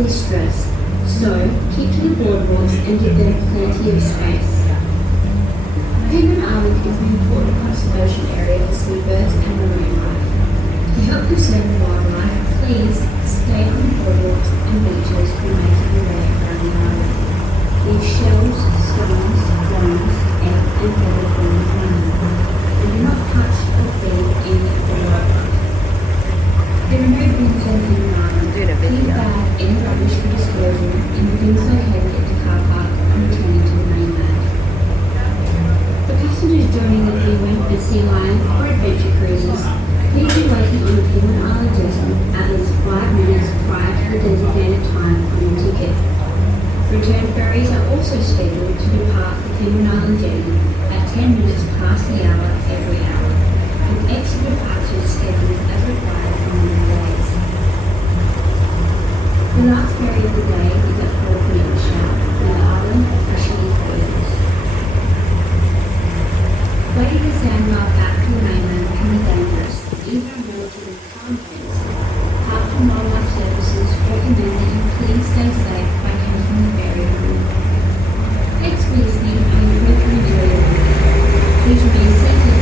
easily stressed, so keep to the boardwalks and give them plenty of space. Penguin Island is an important conservation area for seabirds and marine life. To help conserve the wildlife, please stay on the boardwalks and beaches when making your way around the island. Leave shells, stones, bones, egg and feather falling around, and do not touch or feed any of the wildlife. There are no bins on Penguin Island. Please bag any rubbish for disposal in the bins located at the car park and returning to the mainland. For passengers joining the Penguin and Sea Lion or adventure cruises, please be waiting on the Penguin Island Jetty at least 5 minutes prior to the designated time on your ticket. Return ferries are also scheduled to depart the Penguin Island Jetty at 10 minutes past the hour every hour, with exit departures scheduled as required on normal days. The last ferry of the day is at 4 p.m. sharp, when the island officially closes. Waiting the sandbar back to the mainland can be dangerous, even on relatively calm days. Parks and Wildlife Services recommend that you please stay safe by taking the ferry home. Thanks for listening and we hope you enjoy your week. Please remain seated.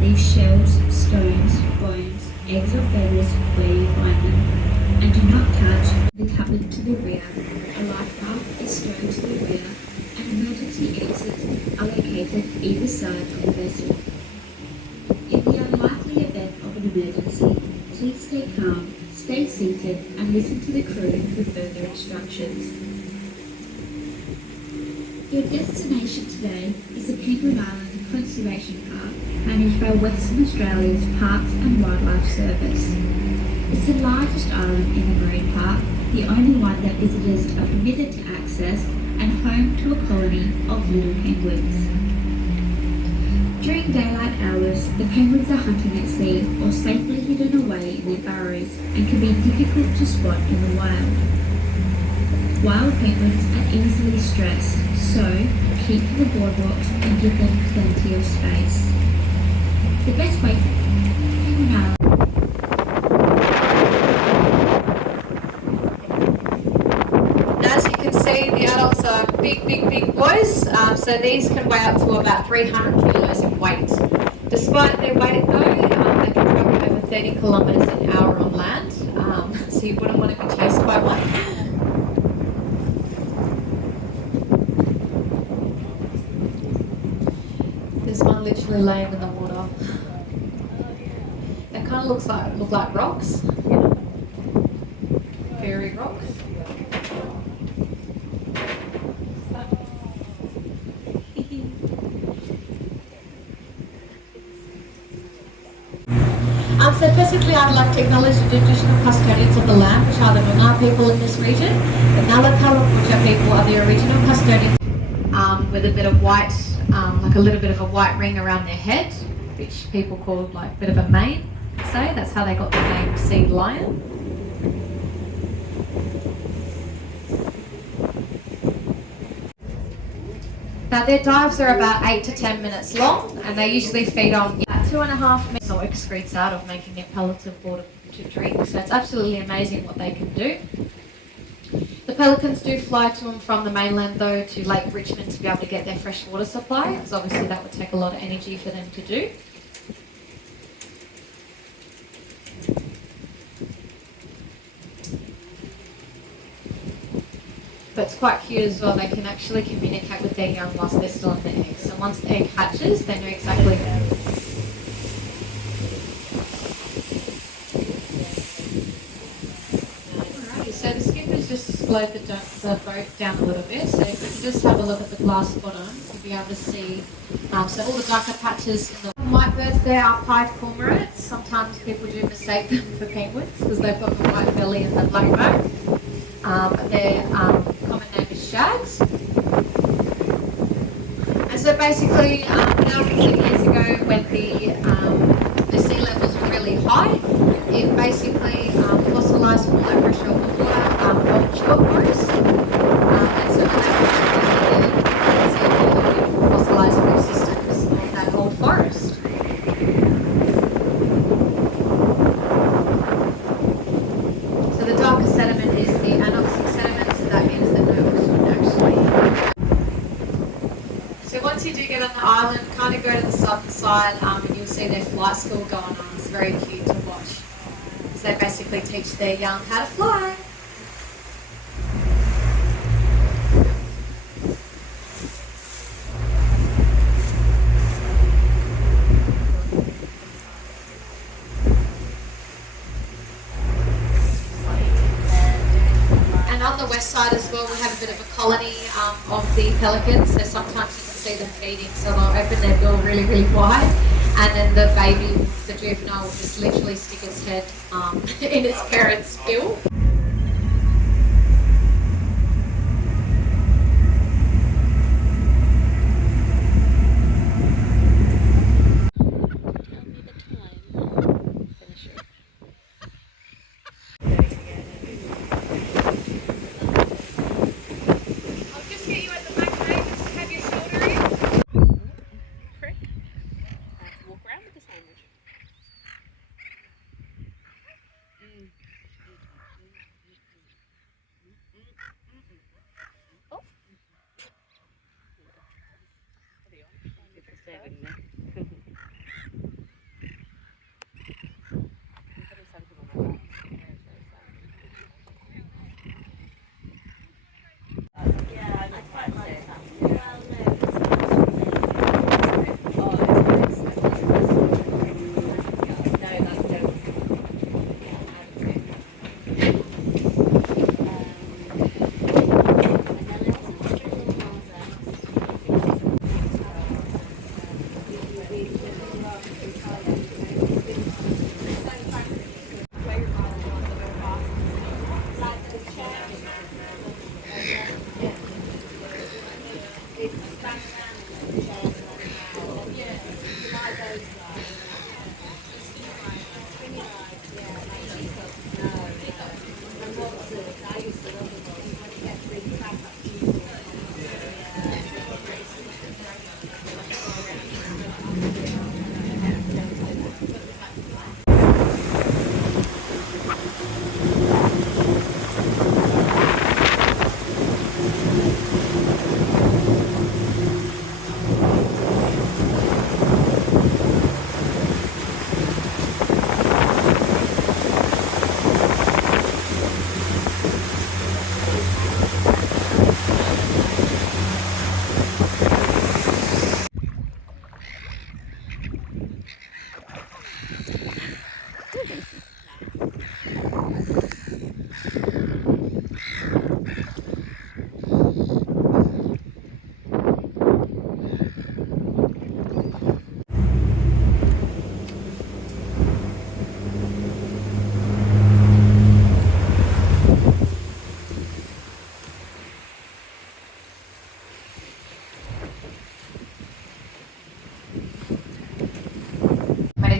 Leave shells, stones, bones, eggs or feathers where you find them, and do not touch the cupboard to the rear. A life raft is stowed to the rear, and emergency exits are located either side of the vessel. In the unlikely event of an emergency, please stay calm, stay seated, and listen to the crew for further instructions. Your destination today is the Penguin Island Conservation Park, managed by Western Australia's Parks and Wildlife Service. It's the largest island in the marine park, the only one that visitors are permitted to access, and home to a colony of little penguins. During daylight hours, the penguins are hunting at sea or safely hidden away in their burrows and can be difficult to spot in the wild. Wild penguins are easily stressed, so keep to the boardwalks and give them plenty of space. The best way to Penguin Island. As you can see, the adults are big boys, so these can weigh up to about 300 kilos in weight. Despite their weight though, they can travel over 30 kilometres an hour on land, so you wouldn't want to be chased by one. There's one literally basically laying in the water. It kind of look like rocks, fairy rocks. So basically I would like to acknowledge the traditional custodians of the land, which are the Noongar people in this region. The Ngalakala people are the original custodians with a bit of white, like a little bit of a white ring around their head, which people call like a bit of a mane, say. That's how they got the name Sea Lion. Now their dives are about 8 to 10 minutes long, and they usually feed on 2.5 minutes or excretes out of, making it palatable to drink. So it's absolutely amazing what they can do. The pelicans do fly to and from the mainland though to Lake Richmond to be able to get their fresh water supply, because obviously that would take a lot of energy for them to do. But it's quite cute as well. They can actually communicate with their young whilst they're still in the egg. So once the egg hatches, they know exactly. Alrighty, so the skippers just slowed the boat down a little bit. So if you can just have a look at the glass bottom, you'll be able to see. So all the darker patches in the white birds there are pied cormorants. Sometimes people do mistake them for penguins because they've got the white belly and the black back. Their common name is shags. And so basically, now a few years ago when the sea levels were really high, it basically fossilised all that pressure of the water on short coast. And so when that fossilised food systems of that old forest. So the darker sediment is the anoxic sediment, so that means that no oxygen actually. So once you do get on the island, kind of go to the southern side and you'll see their flight school going on. It's very cute to watch. So they basically teach their young how to fly. On the west side as well, we have a bit of a colony of the pelicans, so sometimes you can see them feeding, so they'll open their bill really, really wide, and then the baby, the juvenile, will just literally stick its head in its parent's bill.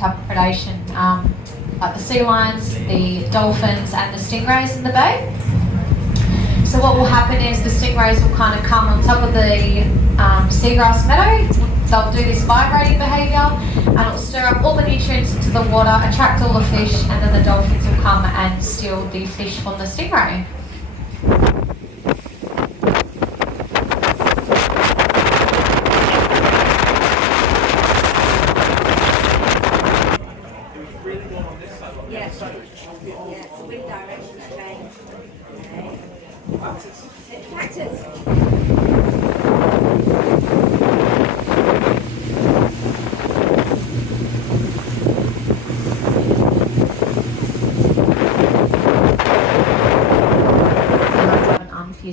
type of predation, like the sea lions, the dolphins and the stingrays in the bay. So what will happen is the stingrays will kind of come on top of the seagrass meadow. They'll do this migrating behaviour and it'll stir up all the nutrients into the water, attract all the fish, and then the dolphins will come and steal the fish from the stingray.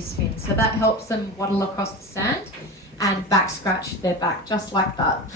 Spin. So that helps them waddle across the sand and back scratch their back just like that.